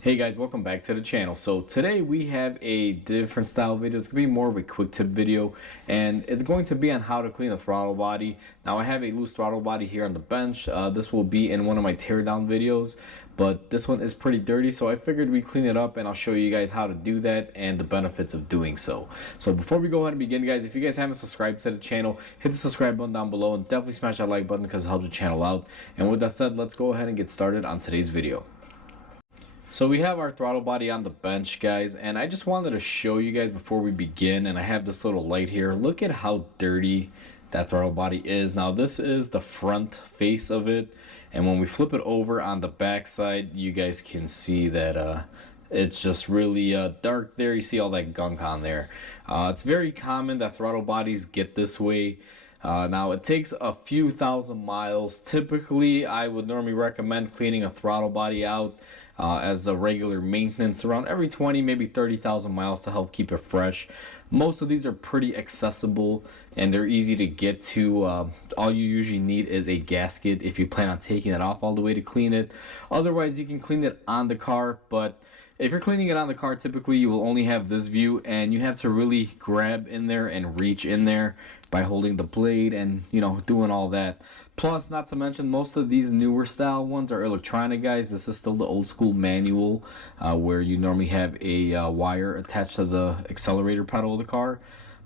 Hey guys, welcome back to the channel. So today we have a different style video. It's going to be more of a quick tip video, and it's going to be on how to clean a throttle body. Now I have a loose throttle body here on the bench. This will be in one of my teardown videos, but this one is pretty dirty, so I figured we'd clean it up and I'll show you guys how to do that and the benefits of doing so. So before we go ahead and begin, guys, if you guys haven't subscribed to the channel, hit the subscribe button down below and definitely smash that like button because it helps the channel out. And with that said, let's go ahead and get started on today's video. So we have our throttle body on the bench, guys, and I just wanted to show you guys before we begin, and I have this little light here. Look at how dirty that throttle body is. Now this is the front face of it, and when we flip it over on the back side, you guys can see that it's just really dark there. You see all that gunk on there. It's very common that throttle bodies get this way. Now it takes a few thousand miles. Typically I would normally recommend cleaning a throttle body out as a regular maintenance around every 20 maybe 30,000 miles to help keep it fresh. Most of these are pretty accessible and they're easy to get to. All you usually need is a gasket if you plan on taking it off all the way to clean it. Otherwise you can clean it on the car, but if you're cleaning it on the car, typically you will only have this view and you have to really grab in there and reach in there by holding the blade and, you know, doing all that. Plus, not to mention, most of these newer style ones are electronic, guys. This is still the old school manual where you normally have a wire attached to the accelerator pedal of the car.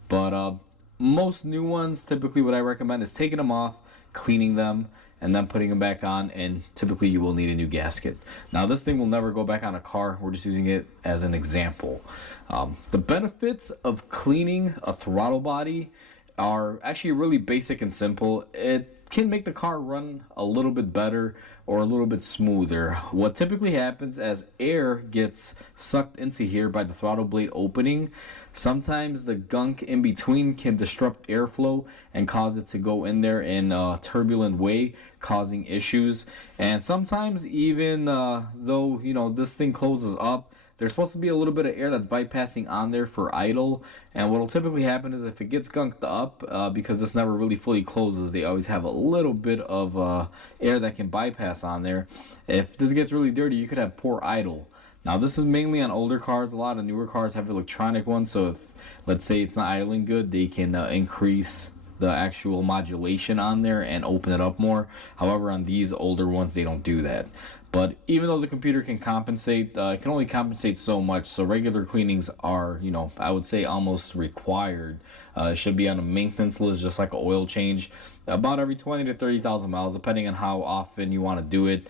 But most new ones, typically what I recommend is taking them off, cleaning them, and then putting them back on, and typically you will need a new gasket. Now this thing will never go back on a car. We're just using it as an example. The benefits of cleaning a throttle body are actually really basic and simple. It can make the car run a little bit better or a little bit smoother. What typically happens as air gets sucked into here by the throttle blade opening, sometimes the gunk in between can disrupt airflow and cause it to go in there in a turbulent way, causing issues. And sometimes even though, you know, this thing closes up, there's supposed to be a little bit of air that's bypassing on there for idle. And what will typically happen is if it gets gunked up, because this never really fully closes, they always have a little bit of air that can bypass on there. If this gets really dirty, you could have poor idle. Now this is mainly on older cars. A lot of newer cars have electronic ones, so if, let's say, it's not idling good, they can increase the actual modulation on there and open it up more. However, on these older ones, they don't do that. But even though the computer can compensate, it can only compensate so much. So regular cleanings are, you know, I would say almost required. It should be on a maintenance list, just like an oil change, about every 20 to 30,000 miles, depending on how often you want to do it.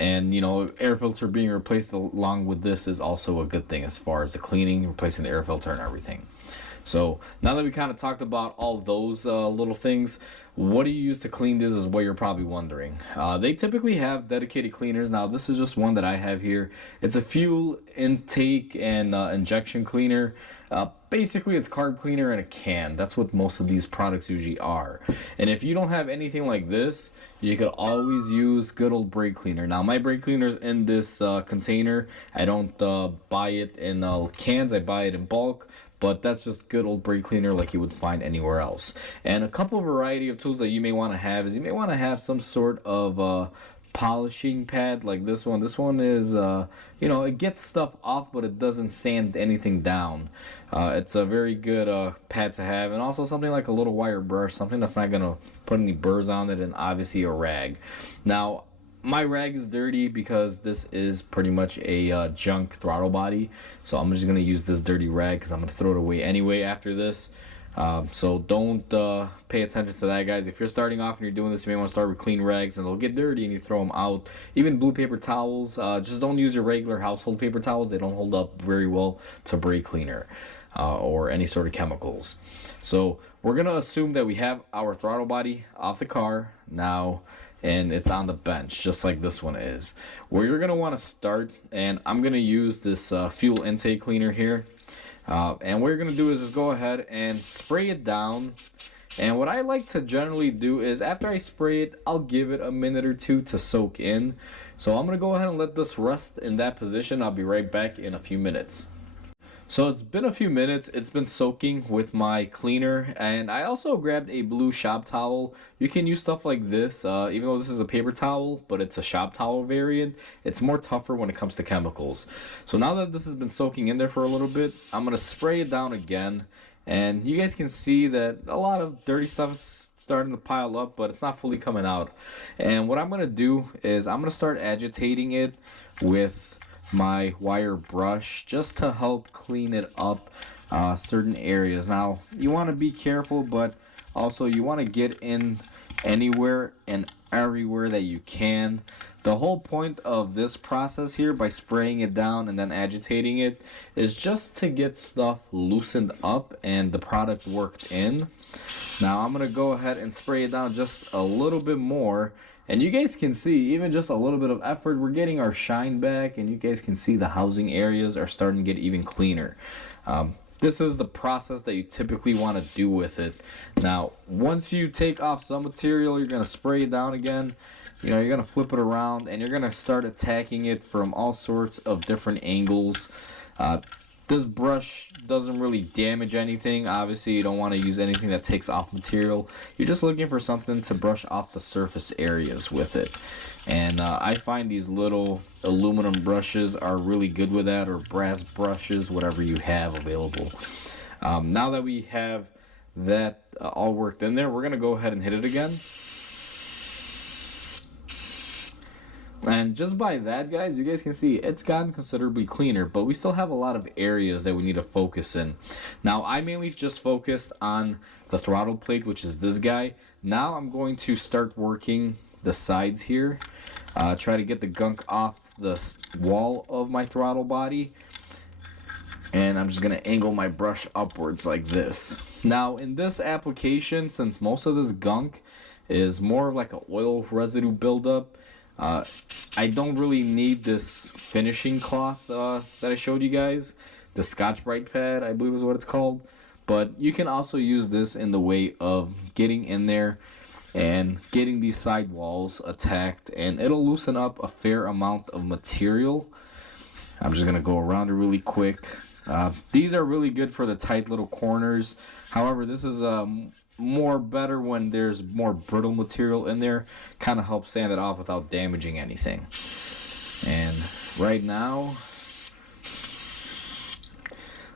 And, you know, air filter being replaced along with this is also a good thing as far as the cleaning, replacing the air filter and everything. So now that we kind of talked about all those little things, what do you use to clean this is what you're probably wondering. They typically have dedicated cleaners. Now this is just one that I have here. It's a fuel intake and injection cleaner. Basically it's carb cleaner in a can. That's what most of these products usually are. And if you don't have anything like this, you could always use good old brake cleaner. Now my brake cleaner's in this container. I don't buy it in cans, I buy it in bulk. But that's just good old brake cleaner like you would find anywhere else. And a couple of variety of tools that you may want to have is you may want to have some sort of polishing pad like this one. This one is, you know, it gets stuff off, but it doesn't sand anything down. It's a very good pad to have. And also something like a little wire brush, something that's not going to put any burrs on it, and obviously a rag. Now, my rag is dirty because this is pretty much a junk throttle body, so I'm just going to use this dirty rag because I'm going to throw it away anyway after this. So don't pay attention to that, guys. If you're starting off and you're doing this, you may want to start with clean rags and they'll get dirty and you throw them out. Even blue paper towels, just don't use your regular household paper towels. They don't hold up very well to brake cleaner or any sort of chemicals. So we're going to assume that we have our throttle body off the car now, and it's on the bench just like this one is. Where you're going to want to start, and I'm going to use this fuel intake cleaner here, and what you're going to do is just go ahead and spray it down. And what I like to generally do is after I spray it, I'll give it a minute or two to soak in. So I'm going to go ahead and let this rest in that position. I'll be right back in a few minutes. So it's been a few minutes. It's been soaking with my cleaner, and I also grabbed a blue shop towel. You can use stuff like this, even though this is a paper towel, but it's a shop towel variant. It's more tougher when it comes to chemicals. So now that this has been soaking in there for a little bit, I'm gonna spray it down again, and you guys can see that a lot of dirty stuff is starting to pile up, but it's not fully coming out. And what I'm gonna do is I'm gonna start agitating it with my wire brush just to help clean it up certain areas. Now you want to be careful, but also you want to get in anywhere and everywhere that you can. The whole point of this process here, by spraying it down and then agitating it, is just to get stuff loosened up and the product worked in. Now I'm gonna go ahead and spray it down just a little bit more, and you guys can see, even just a little bit of effort, we're getting our shine back, and you guys can see the housing areas are starting to get even cleaner. This is the process that you typically want to do with it. Now, once you take off some material, you're going to spray it down again. You're going to flip it around, and you're going to start attacking it from all sorts of different angles. This brush doesn't really damage anything. Obviously, you don't want to use anything that takes off material. You're just looking for something to brush off the surface areas with it. And I find these little aluminum brushes are really good with that, or brass brushes, whatever you have available. Now that we have that all worked in there, we're going to go ahead and hit it again. And just by that, guys, you guys can see it's gotten considerably cleaner, but we still have a lot of areas that we need to focus in. Now, I mainly just focused on the throttle plate, which is this guy. Now I'm going to start working the sides here, try to get the gunk off the wall of my throttle body. And I'm just going to angle my brush upwards like this. Now, in this application, since most of this gunk is more of like an oil residue buildup, I don't really need this finishing cloth that I showed you guys. The Scotch-Brite pad, I believe is what it's called. But you can also use this in the way of getting in there and getting these side walls attacked, and it'll loosen up a fair amount of material. I'm just going to go around it really quick. These are really good for the tight little corners. However, this is more better when there's more brittle material in there. Kind of helps sand it off without damaging anything. And right now,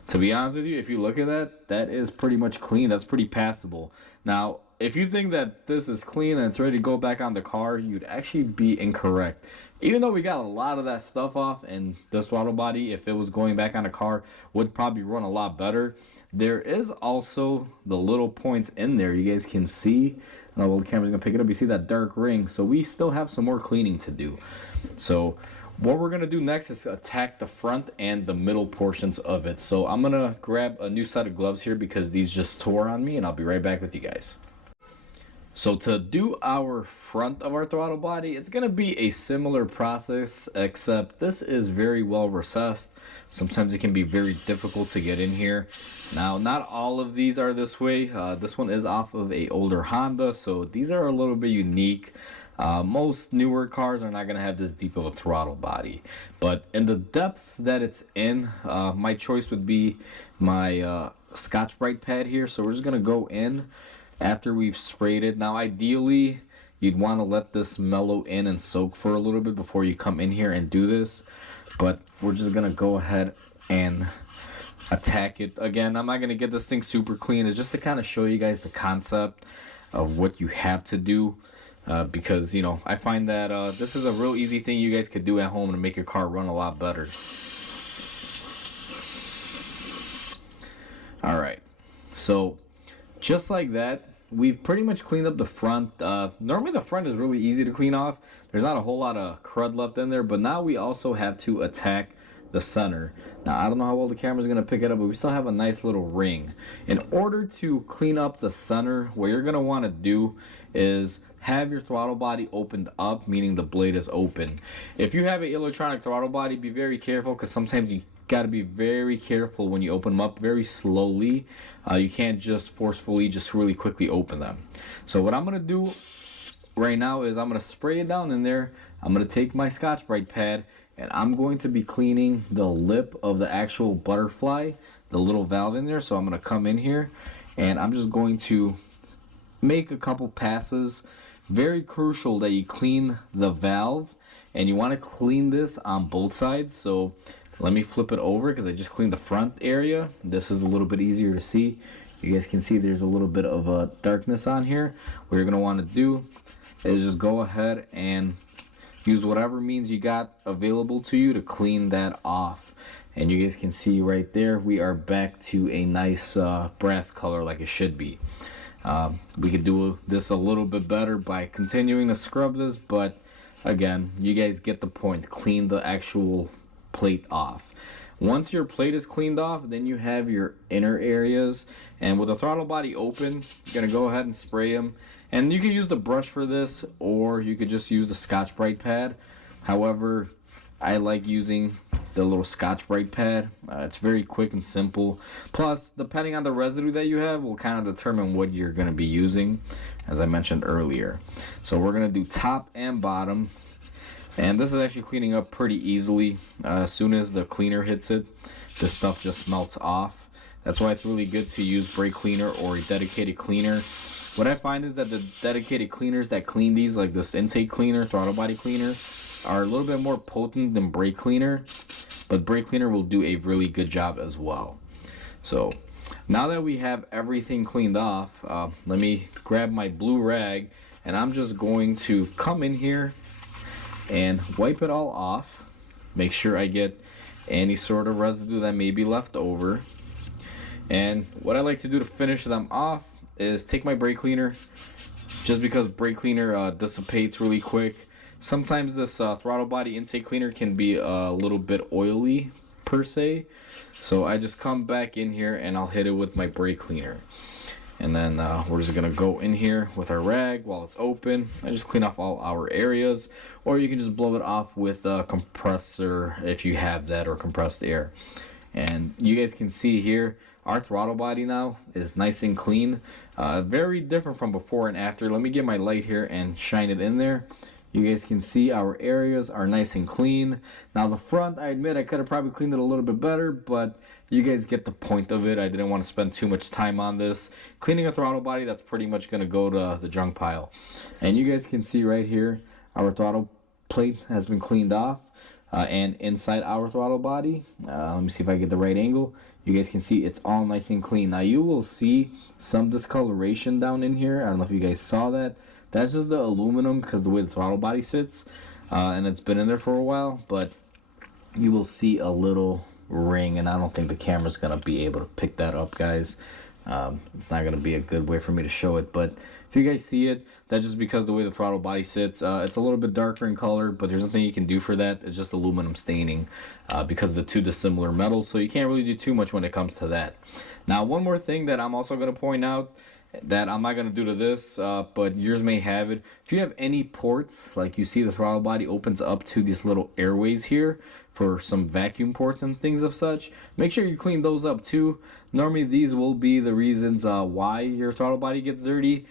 to be honest with you, if you look at that, that is pretty much clean. That's pretty passable. Now, if you think that this is clean and it's ready to go back on the car, you'd actually be incorrect. Even though we got a lot of that stuff off, and this throttle body, if it was going back on the car, would probably run a lot better. There is also the little points in there. You guys can see. Well, the camera's going to pick it up. You see that dark ring. So we still have some more cleaning to do. So what we're going to do next is attack the front and the middle portions of it. So I'm going to grab a new set of gloves here because these just tore on me, and I'll be right back with you guys. So to do our front of our throttle body, it's going to be a similar process, except this is very well recessed. Sometimes it can be very difficult to get in here. Now, not all of these are this way. This one is off of a older Honda, so these are a little bit unique. Most newer cars are not going to have this deep of a throttle body. But in the depth that it's in, my choice would be my Scotch-Brite pad here. So we're just going to go in after we've sprayed it. Now, ideally, you'd want to let this mellow in and soak for a little bit before you come in here and do this. But we're just going to go ahead and attack it. Again, I'm not going to get this thing super clean. It's just to kind of show you guys the concept of what you have to do. Because, you know, I find that this is a real easy thing you guys could do at home to make your car run a lot better. Alright, so just like that, we've pretty much cleaned up the front. Normally the front is really easy to clean off. There's not a whole lot of crud left in there, but now we also have to attack the center. Now, I don't know how well the camera's going to pick it up, but we still have a nice little ring. In order to clean up the center, what you're going to want to do is have your throttle body opened up, meaning the blade is open. If you have an electronic throttle body, be very careful, because sometimes you got to be very careful when you open them up very slowly. You can't just forcefully just really quickly open them. So what I'm going to do right now is I'm going to spray it down in there. I'm going to take my Scotch-Brite pad, and I'm going to be cleaning the lip of the actual butterfly, the little valve in there. So I'm going to come in here and I'm just going to make a couple passes. Very crucial that you clean the valve, and you want to clean this on both sides. So let me flip it over because I just cleaned the front area. This is a little bit easier to see. You guys can see there's a little bit of a darkness on here. What you're going to want to do is just go ahead and use whatever means you got available to you to clean that off. And you guys can see right there, we are back to a nice brass color like it should be. We could do this a little bit better by continuing to scrub this, but again, you guys get the point. Clean the actual plate off. Once your plate is cleaned off, then you have your inner areas, and with the throttle body open, you're gonna go ahead and spray them. And you can use the brush for this, or you could just use the Scotch-Brite pad. However, I like using the little Scotch-Brite pad. It's very quick and simple. Plus, depending on the residue that you have, will kind of determine what you're going to be using, as I mentioned earlier. So we're going to do top and bottom. And this is actually cleaning up pretty easily. As soon as the cleaner hits it, this stuff just melts off. That's why it's really good to use brake cleaner or a dedicated cleaner. What I find is that the dedicated cleaners that clean these, like this intake cleaner, throttle body cleaner, are a little bit more potent than brake cleaner, but brake cleaner will do a really good job as well. So now that we have everything cleaned off, let me grab my blue rag, and I'm just going to come in here and wipe it all off. Make sure I get any sort of residue that may be left over. And what I like to do to finish them off is take my brake cleaner, just because brake cleaner dissipates really quick. Sometimes this throttle body intake cleaner can be a little bit oily per se, so I just come back in here and I'll hit it with my brake cleaner. And then we're just gonna go in here with our rag while it's open and just clean off all our areas, or you can just blow it off with a compressor if you have that, or compressed air. And you guys can see here, our throttle body now is nice and clean. Very different from before and after. Let me get my light here and shine it in there. You guys can see our areas are nice and clean. Now the front, I admit I could have probably cleaned it a little bit better, but you guys get the point of it. I didn't want to spend too much time on this. Cleaning a throttle body, that's pretty much going to go to the junk pile. And you guys can see right here, our throttle plate has been cleaned off. And inside our throttle body, let me see if I get the right angle. You guys can see it's all nice and clean. Now you will see some discoloration down in here. I don't know if you guys saw that. That's just the aluminum because the way the throttle body sits, and it's been in there for a while. But you will see a little ring, and I don't think the camera's gonna be able to pick that up, guys. It's not gonna be a good way for me to show it, but if you guys see it, that's just because the way the throttle body sits. It's a little bit darker in color, but there's nothing you can do for that. It's just aluminum staining because of the two dissimilar metals, so you can't really do too much when it comes to that. Now, one more thing that I'm also going to point out that I'm not going to do to this, but yours may have it. If you have any ports, like you see the throttle body opens up to these little airways here for some vacuum ports and things of such, make sure you clean those up too. Normally these will be the reasons why your throttle body gets dirty.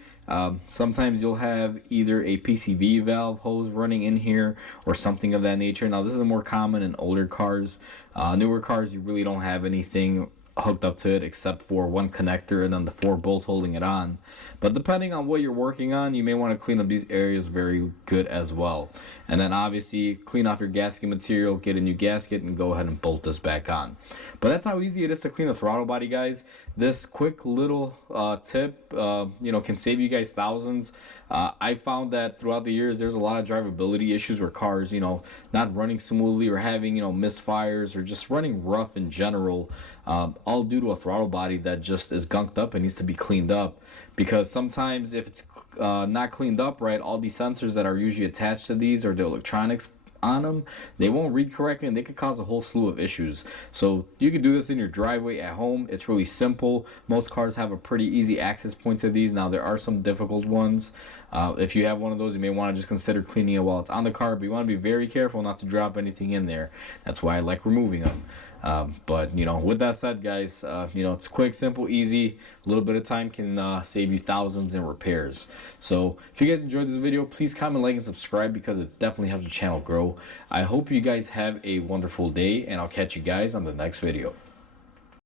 Sometimes you'll have either a PCV valve hose running in here or something of that nature. Now this is more common in older cars. Newer cars, you really don't have anything hooked up to it except for one connector and then the 4 bolts holding it on. But depending on what you're working on, you may want to clean up these areas very good as well. And then obviously clean off your gasket material, get a new gasket, and go ahead and bolt this back on. But that's how easy it is to clean the throttle body, guys. This quick little tip can save you guys thousands. I found that throughout the years there's a lot of drivability issues where cars not running smoothly or having misfires or just running rough in general, all due to a throttle body that just is gunked up and needs to be cleaned up. Because sometimes if it's not cleaned up right, all these sensors that are usually attached to these or the electronics on them, they won't read correctly and they could cause a whole slew of issues. So you can do this in your driveway at home. It's really simple. Most cars have a pretty easy access point to these. Now there are some difficult ones. If you have one of those, you may want to just consider cleaning it while it's on the car, but you want to be very careful not to drop anything in there. That's why I like removing them. But with that said, guys, it's quick, simple, easy. A little bit of time can save you thousands in repairs. So if you guys enjoyed this video, please comment, like, and subscribe because it definitely helps the channel grow. So I hope you guys have a wonderful day, and I'll catch you guys on the next video.